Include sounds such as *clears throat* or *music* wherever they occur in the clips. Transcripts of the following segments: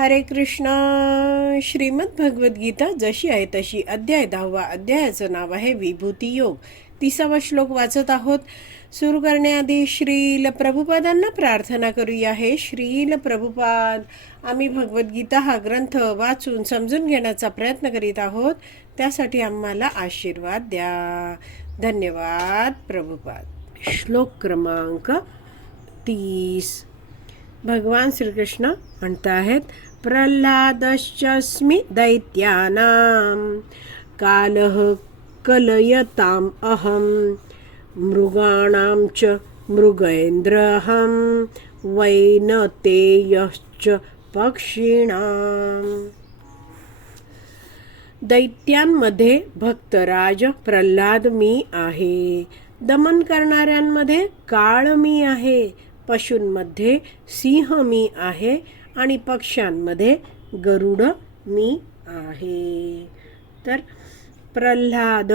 हरे कृष्ण. श्रीमद भगवद्गीता जशी आहे तशी अध्याय दहावा अध्यायाचं नाव आहे विभूती योग. तिसावा श्लोक वाचत आहोत. सुरू करण्याआधी श्रील प्रभुपादांना प्रार्थना करूया हे श्रील प्रभुपाद. आम्ही भगवद्गीता हा ग्रंथ वाचून समजून घेण्याचा प्रयत्न करीत आहोत. त्यासाठी आम्हाला आशीर्वाद द्या. धन्यवाद प्रभुपाद. श्लोक क्रमांक तीस. भगवान श्रीकृष्ण म्हणताहेत प्रल्हादश्चस्मि दैत्यानां कालः कलयताम् अहं मृगाणां च मृगेन्द्रहं वैनतेयश्च पक्षिणाम्। दैत्यांमध्ये भक्तराज प्रल्हाद मी आहे. दमन करणाऱ्यांमध्ये काळ मी आहे. पशूंमध्ये सिंह मी आहे आणि पक्ष्यांमध्ये गरुड मी आहे. तर प्रल्हाद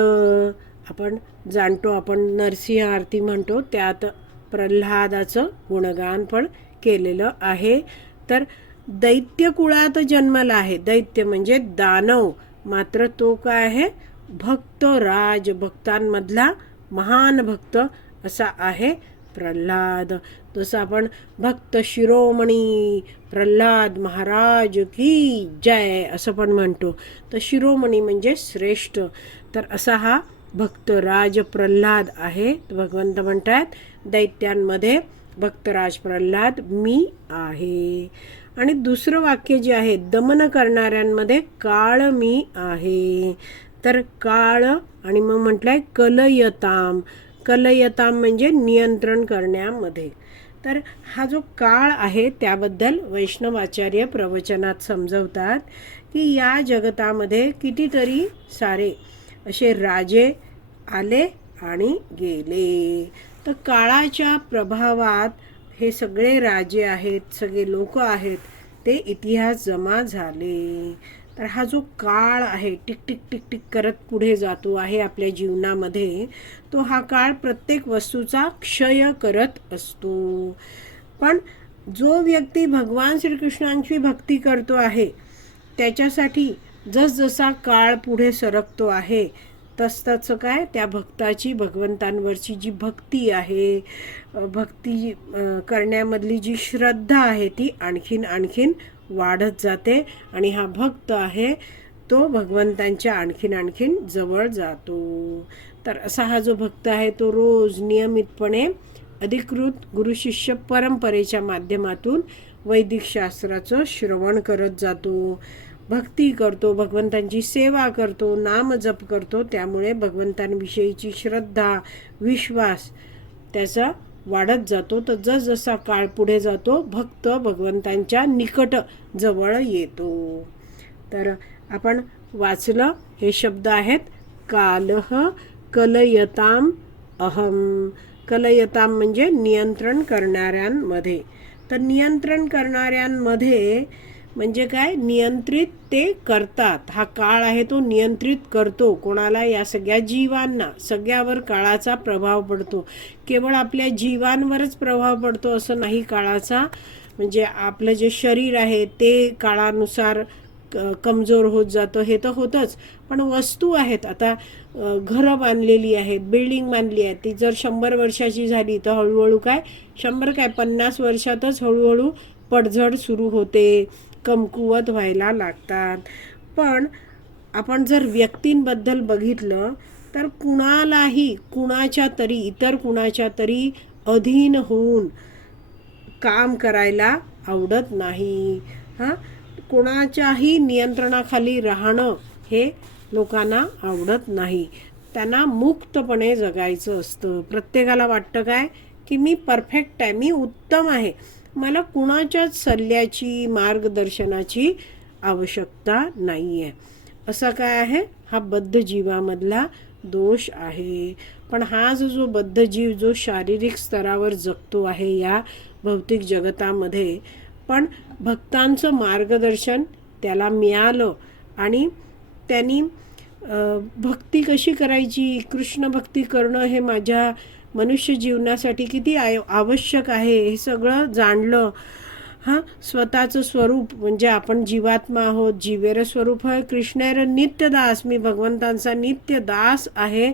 आपण जाणतो आपण नरसिंह आरती म्हणतो त्यात प्रल्हादाचं गुणगान पण केलेलं आहे. तर दैत्यकुळात जन्मला आहे. दैत्य म्हणजे दानव. मात्र तो काय आहे? भक्त राज भक्तांमधला महान भक्त असा आहे प्रल्हाद. जसं आपण भक्त शिरोमणी प्रल्हाद महाराज की जय असं पण म्हणतो. तर शिरोमणी म्हणजे श्रेष्ठ. तर असा हा भक्तराज प्रल्हाद आहे. भगवंत म्हणतात दैत्यांमध्ये भक्तराज प्रल्हाद मी आहे. आणि दुसरं वाक्य जे आहे दमन करणाऱ्यांमध्ये काळ मी आहे. तर काळ आणि मग म्हटलंय कलयताम. कलयताम म्हणजे नियंत्रण करण्यामध्ये. तर हा जो काळ आहे त्याबद्दल वैष्णवाचार्य प्रवचनात समजवतात की या जगतामध्ये कितीतरी सारे असे राजे आले आणि गेले. तर काळाच्या प्रभावात हे सगळे राजे आहेत सगळे लोक आहेत ते इतिहास जमा झाले. तर हा जो काळ आहे टिक टिक टिक टिक करत पुढे जातो आहे आपल्या जीवनामध्ये तो हा काळ प्रत्येक वस्तूचा क्षय करत असतो. पण जो व्यक्ती भगवान श्रीकृष्णांची भक्ती करतो आहे त्याच्यासाठी जसजसा काळ पुढे सरकतो आहे तसतसं काय त्या भक्ताची भगवंतांवरची जी भक्ती आहे भक्ती करण्यामधली जी श्रद्धा आहे ती आणखीन आणखीन वाढत जाते आणि हा भक्त आहे तो भगवंतांच्या आणखीन आणखीन जवळ जातो. तर असा हा जो भक्त आहे तो रोज नियमितपणे अधिकृत गुरुशिष्य परंपरेच्या माध्यमातून वैदिक शास्त्राचं श्रवण करत जातो. भक्ती करतो भगवंतांची सेवा करतो नाम जप करतो त्यामुळे भगवंतांविषयीची श्रद्धा विश्वास त्याचा वाढत जातो तर जसजसा काळ पुढे जातो भक्त भगवंतांच्या निकट जवळ येतो. तर आपण वाचलं हे शब्द आहेत कालह कलयताम अहम. कलयताम म्हणजे नियंत्रण करणाऱ्यांमध्ये. तर नियंत्रण करणाऱ्यांमध्ये म्हणजे काय? नियंत्रित ते करतात. हा काळ आहे तो नियंत्रित करतो. कोणाला? या सगळ्या जीवांना. सगळ्यावर काळाचा प्रभाव पडतो. केवळ आपल्या जीवांवरच प्रभाव पडतो असं नाही काळाचा. म्हणजे आपलं जे शरीर आहे ते काळानुसार कमजोर होत जातं. हे तर होतंच. पण वस्तू आहेत. आता घरं बांधलेली आहेत बिल्डिंग बांधली आहे ती जर शंभर वर्षाची झाली तर हळूहळू काय? शंभर काय? पन्नास वर्षातच हळूहळू पडझड सुरू होते. कमकुवत व्हायला लागतात. पण आपण जर व्यक्तींबद्दल बघितलं तर कुणालाही कुणाच्या तरी इतर कुणाच्या तरी अधीन होऊन काम करायला आवडत नाही. हां? कोणाच्याही नियंत्रणाखाली राहणं हे लोकांना आवडत नाही. त्यांना मुक्तपणे जगायचं असतं. प्रत्येकाला वाटतं काय? की मी परफेक्ट आहे मी उत्तम आहे. मला कुणाच्याच सल्ल्याची मार्गदर्शनाची आवश्यकता नाही आहे असा काय आहे? हा बद्ध जीवामधला दोष आहे. पण हा जो जो बद्ध जीव जो शारीरिक स्तरावर जगतो आहे या भौतिक जगतामध्ये पण भक्तांचं मार्गदर्शन त्याला मिळालं आणि त्यांनी भक्ती कशी करायची? कृष्ण भक्ती करणं हे माझ्या मनुष्य जीवनासाठी किती आय आवश्यक आहे हे सगळं जाणलं. हां स्वतःचं स्वरूप म्हणजे आपण जीवात्मा आहोत जीवेर स्वरूप आहे कृष्णेर नित्य दास मी भगवंतांचा नित्य दास आहे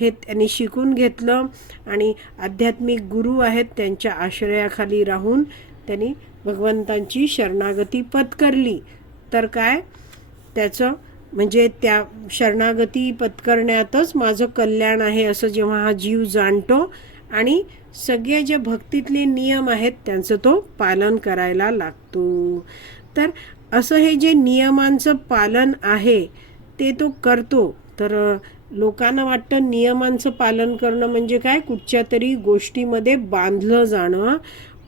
हे त्यांनी शिकून घेतलं आणि आध्यात्मिक गुरु आहेत त्यांच्या आश्रयाखाली राहून त्यांनी भगवंतांची शरणागती पत्करली. तर काय? त्याचं म्हणजे त्या शरणागती पत्करण्यातच माझं कल्याण आहे असं जेव्हा हा जीव जाणतो आणि सगळे जे भक्तीतले नियम आहेत त्यांचं तो पालन करायला लागतो. तर असं हे जे नियमांचं पालन आहे ते तो करतो. तर लोकांना वाटतं नियमांचं पालन करणं म्हणजे काय? कुठच्या तरी गोष्टीमध्ये बांधलं जाणं.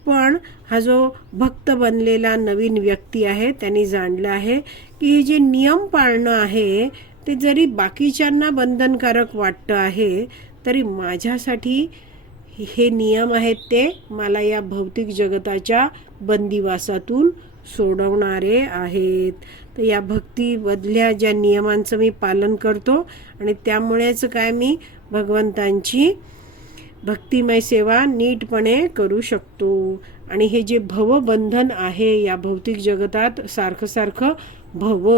पण हा जो भक्त बनलेला नवीन व्यक्ती आहे त्यांनी जाणलं आहे की हे जे नियम पाळणं आहे ते जरी बाकीच्यांना बंधनकारक वाटतं आहे तरी माझ्यासाठी हे नियम आहेत ते मला या भौतिक जगताच्या बंदिवासातून सोडवणारे आहेत. तर या भक्तीमधल्या ज्या नियमांचं मी पालन करतो आणि त्यामुळेच काय मी भगवंतांची भक्तिमय सेवा नीटपणे करू शकतो. आणि हे जे भवबंधन आहे या भौतिक जगतात सारखं सारखं भव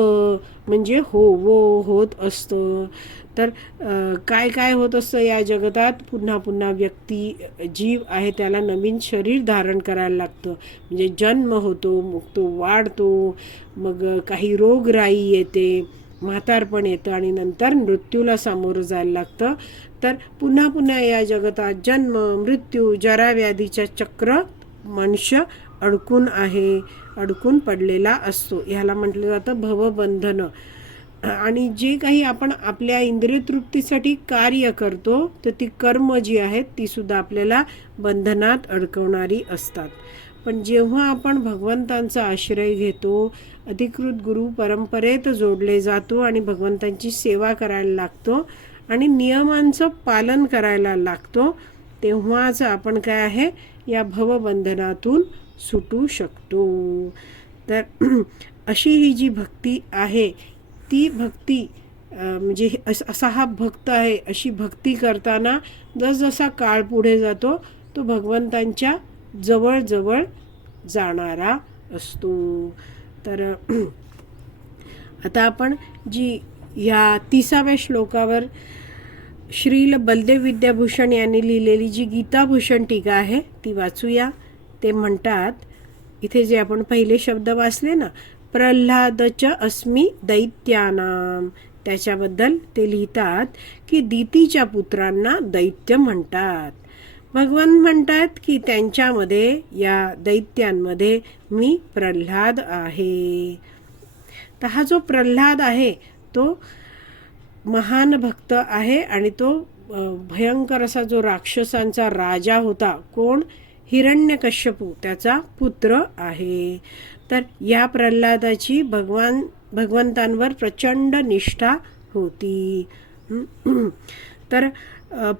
म्हणजे होवो होत असतं. तर काय काय होत असतं या जगतात? पुन्हा पुन्हा व्यक्ती जीव आहे त्याला नवीन शरीर धारण करायला लागतं. म्हणजे जन्म होतो मग तो वाढतो मग काही रोगराई येते म्हातारपण येतं आणि नंतर मृत्यूला सामोरं जायला लागतं. तर पुन्हा पुन्हा या जगतात जन्म मृत्यू जराव्याधीच्या चक्र मनुष्य अडकून आहे. अडकून पडलेला असतो. ह्याला म्हटलं जातं भवबंधनं. आणि जे काही आपण आपल्या इंद्रिय तृप्तीसाठी कार्य करतो तर ती कर्म जी आहेत ती सुद्धा आपल्याला बंधनात अडकवणारी असतात. पण जेव्हा आपण भगवंतांचा आश्रय घेतो अधिकृत गुरु परंपरेत जोडले जातो आणि भगवंतांची सेवा करायला लागतो आणि नियमांचं पालन करायला लागतो तेव्हाच आपण काय आहे या भवबंधनातून सुटू शकतो. तर *clears throat* अशी ही जी भक्ती आहे ती भक्ती म्हणजे असा हा भक्त आहे अशी भक्ती करताना जसजसा काळ पुढे जातो तो भगवंतांच्या जवळजवळ जाणारा असतो. तर *clears throat* आता आपण जी या तिसाव्या श्लोकावर श्रील बलदेव विद्याभूषण यांनी लिहिलेली जी गीताभूषण टीका आहे ती वाचूया. ते म्हणतात इथे जे आपण पहिले शब्द वाचले ना प्रल्हादच अस्मी दैत्यानाम. त्याच्याबद्दल ते लिहितात की दितीच्या पुत्रांना दैत्य म्हणतात. भगवान म्हणतात की त्यांच्यामध्ये या दैत्यांमध्ये मी प्रल्हाद आहे. तर हा जो प्रल्हाद आहे तो महान भक्त आहे आणि तो भयंकर असा जो राक्षसांचा राजा होता कोण? हिरण्यकश्यपू त्याचा पुत्र आहे. तर या प्रल्हादाची भगवान भगवंतांवर प्रचंड निष्ठा होती. तर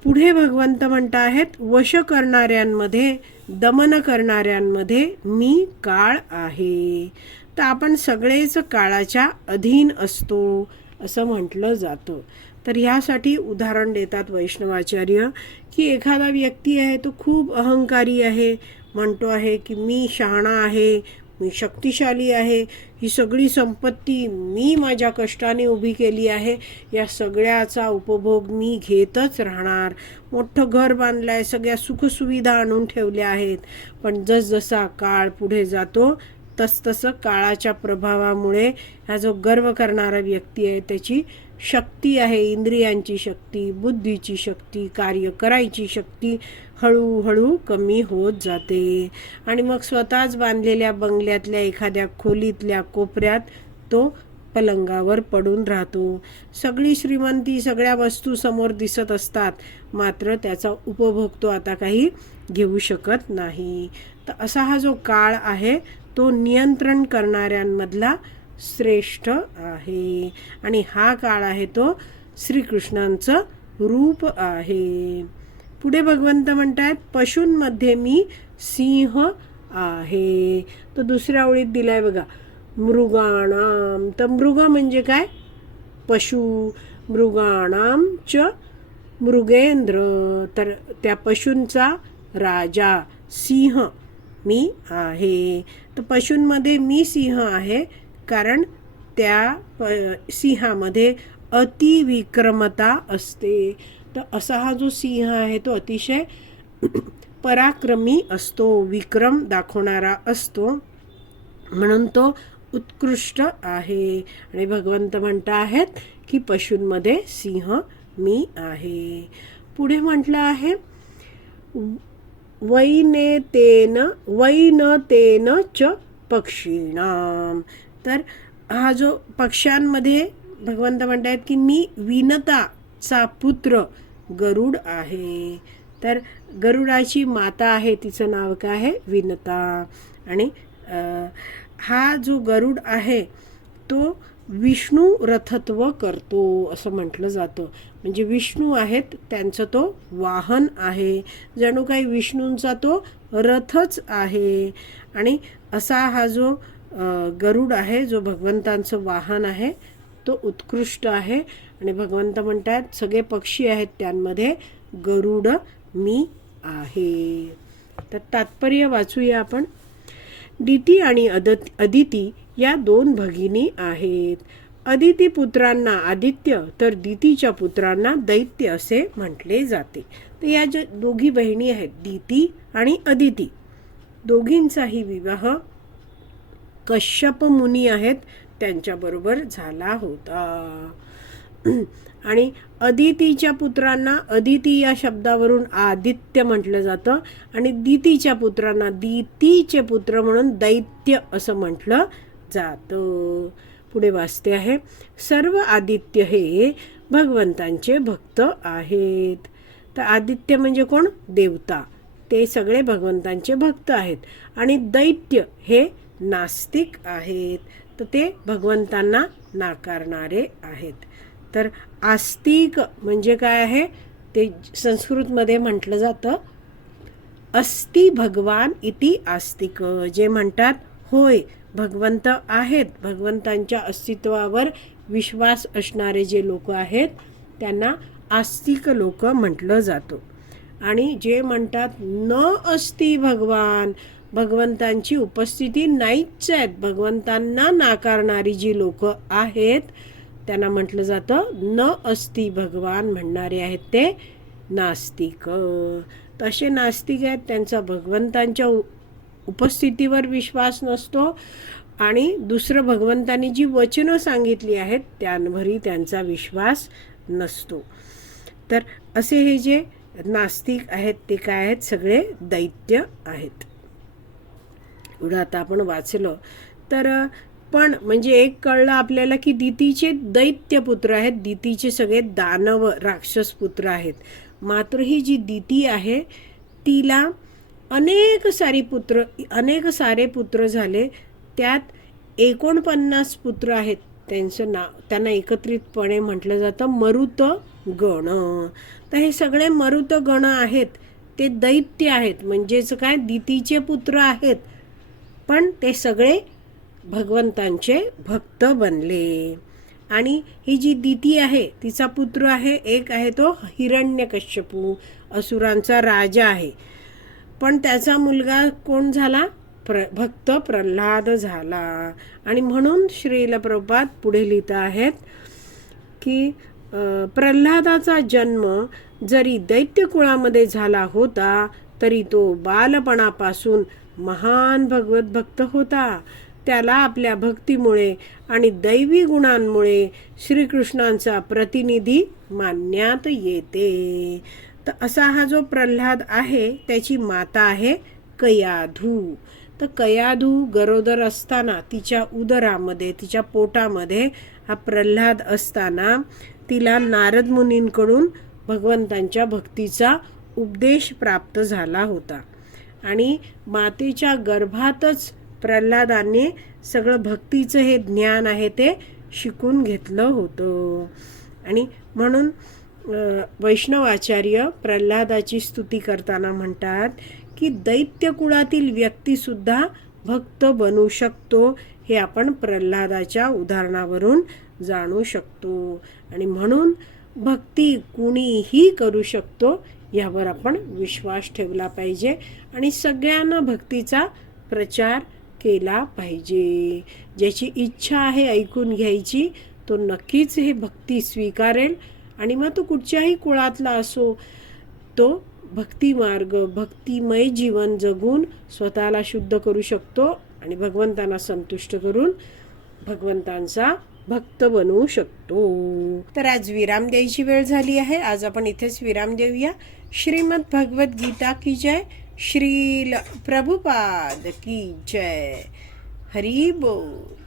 पुढे भगवंत म्हणता आहेत वश करणाऱ्यांमध्ये दमन करणाऱ्यांमध्ये मी काळ आहे. तर आपण सगळेच काळाच्या अधीन असतो असं म्हटलं जातं. तर ह्यासाठी उदाहरण देतात वैष्णवाचार्य की एखादा व्यक्ती आहे तो खूप अहंकारी आहे म्हणतो आहे की मी शहाणा आहे मी शक्तिशाली आहे ही सगळी संपत्ती मी माझ्या कष्टाने उभी केली आहे या सगळ्याचा उपभोग मी घेतच राहणार. मोठं घर बांधलं आहे सगळ्या सुखसुविधा आणून ठेवल्या आहेत. पण जसजसा काळ पुढे जातो तसतसं काळाच्या प्रभावामुळे हा जो गर्व करणारा व्यक्ती आहे त्याची शक्ती आहे इंद्रियांची शक्ती बुद्धीची शक्ती कार्य करायची शक्ती हळूहळू कमी होत जाते. आणि मग स्वतःच बांधलेल्या बंगल्यातल्या एखाद्या खोलीतल्या कोपऱ्यात तो पलंगावर पडून राहतो. सगळी श्रीमंती सगळ्या वस्तू समोर दिसत असतात मात्र त्याचा उपभोग तो आता काही घेऊ शकत नाही. तर असा हा जो काळ आहे तो नियंत्रण करणाऱ्यांमधला श्रेष्ठ आहे. आणि हा काळ आहे तो श्रीकृष्णांचं रूप आहे. पुढे भगवंत म्हणतात पशूंमध्ये मी सिंह आहे. तर दुसऱ्या ओळीत दिलाय बघा मृगाणाम. तर मृग म्हणजे काय? पशु. मृगाणाम च मृगेंद्र. तर त्या पशूंचा राजा सिंह मी आहे. तर पशूंमध्ये मी सिंह आहे कारण त्या प सिंहामध्ये अतिविक्रमता असते. तर असा हा जो सिंह आहे तो अतिशय पराक्रमी असतो विक्रम दाखवणारा असतो. म्हणून तो उत्कृष्ट आहे. आणि भगवंत म्हणता आहेत की पशूंमध्ये सिंह मी आहे. पुढे म्हटलं आहे वैने तेन वैन तेन च पक्षीणाम. तर हा जो पक्ष्यांमध्ये भगवंत म्हणतात की मी विनताचा पुत्र गरुड आहे. तर गरुडाची माता आहे तिचं नाव काय आहे? विनता. आणि हा जो गरुड आहे तो विष्णू रथत्व करतो असं म्हटलं जातं. म्हणजे विष्णू आहेत त्यांचं तो वाहन आहे. जणू काही विष्णूंचा तो रथच आहे. आणि असा हा जो गरुड आहे जो भगवंतांचं वाहन आहे तो उत्कृष्ट आहे. आणि भगवंत म्हणतात सगळे पक्षी आहेत त्यांमध्ये गरुड मी आहे. तर तात्पर्य वाचूया आपण. दिती आणि अदत अदिती या दोन भगिनी आहेत. अदिती पुत्रांना आदित्य तर दितीच्या पुत्रांना दैत्य असे म्हटले जाते. तर या ज्या दोघी बहिणी आहेत दिती आणि अदिती दोघींचाही विवाह कश्यप मुनी आहेत त्यांच्याबरोबर झाला होता. *clears throat* आणि अदितीच्या पुत्रांना अदिती या शब्दावरून आदित्य म्हटलं जातं. आणि दितीच्या पुत्रांना दितीचे पुत्र म्हणून दैत्य असं म्हटलं जातं. पुढे वाचते आहे सर्व आदित्य हे भगवंतांचे भक्त आहेत. तर आदित्य म्हणजे कोण? देवता. ते सगळे भगवंतांचे भक्त आहेत. आणि दैत्य हे नास्तिक आहेत तर ते भगवंतांना नाकारणारे आहेत. तर आस्तिक म्हणजे काय आहे? ते संस्कृतमध्ये म्हटलं जातं अस्ति भगवान इति आस्तिक. जे म्हणतात होय भगवंत आहेत. भगवंतांच्या अस्तित्वावर विश्वास असणारे जे लोक आहेत त्यांना आस्तिक लोक म्हटलं जातं. आणि जे म्हणतात न अस्ति भगवान भगवंतांची उपस्थिती नाहीच आहेत. भगवंतांना नाकारणारी जी लोक आहेत त्यांना म्हटलं जातं न अस्ति भगवान म्हणणारे आहेत ते नास्तिक. तसे नास्तिक आहेत त्यांचा भगवंतांच्या उ- उपस्थितीवर विश्वास नसतो आणि दुसरं भगवंतांनी जी वचनं सांगितली आहेत त्यांवरही त्यांचा विश्वास नसतो. तर असे हे जे नास्तिक आहेत ते काय आहेत? सगळे दैत्य आहेत. एवढं आता आपण वाचलं. तर पण म्हणजे एक कळलं आपल्याला की दितीचे दैत्य पुत्र आहेत. दितीचे सगळे दानव राक्षस पुत्र आहेत. मात्र ही जी दिती आहे तिला अनेक सारी पुत्र अनेक सारे पुत्र झाले. त्यात एकोणपन्नास पुत्र आहेत. त्यांचं नाव त्यांना एकत्रितपणे म्हटलं जातं मरुत गण तर हे सगळे मरुत गण आहेत. ते दैत्य आहेत. म्हणजेच काय? दितीचे पुत्र आहेत. पण ते सगळे भगवंतांचे भक्त बनले. आणि ही जी दिती आहे तिचा पुत्र आहे एक आहे तो हिरण्यकश्यपू असुरांचा राजा आहे. पण त्याचा मुलगा कोण झाला? प्र भक्त प्रल्हाद झाला. आणि म्हणून श्रीलप्रपात पुढे लिहित आहेत की प्रल्हादाचा जन्म जरी दैत्य कुळामध्ये झाला होता तरी तो बालपणापासून महान भगवत भक्त होता. त्याला आपल्या भक्तीमुळे आणि दैवी गुणांमुळे श्रीकृष्णांचा प्रतिनिधी मानण्यात येते. तर असा हा जो प्रल्हाद आहे त्याची माता आहे कयाधू. तर कयाधू गरोदर असताना तिच्या उदरामध्ये तिच्या पोटामध्ये हा प्रल्हाद असताना तिला नारद मुनींकडून भगवंतांच्या भक्तीचा उपदेश प्राप्त झाला होता. आणि मातेच्या गर्भातच प्रल्हादाने सगळं भक्तीचं हे ज्ञान आहे ते शिकून घेतलं होतं. आणि म्हणून वैष्णवाचार्य प्रल्हादाची स्तुती करताना म्हणतात की दैत्य कुळातील व्यक्तीसुद्धा भक्त बनू शकतो हे आपण प्रल्हादाच्या उदाहरणावरून जाणू शकतो. आणि म्हणून भक्ती कुणीही करू शकतो यावर आपण विश्वास ठेवला पाहिजे आणि सगळ्यांना भक्तीचा प्रचार केला पाहिजे. ज्याची इच्छा आहे ऐकून घ्यायची तो नक्कीच हे भक्ती स्वीकारेल आणि मग तो कुठच्याही कुळातला असो तो भक्तिमार्ग भक्तिमय जीवन जगून स्वतःला शुद्ध करू शकतो आणि भगवंतांना संतुष्ट करून भगवंतांचा भक्त बनवू शकतो. तर आज विराम द्यायची वेळ झाली आहे. आज आपण इथेच विराम देऊया. श्रीमद भगवत गीता की जय श्री प्रभुपाद की जय। हरी बोल।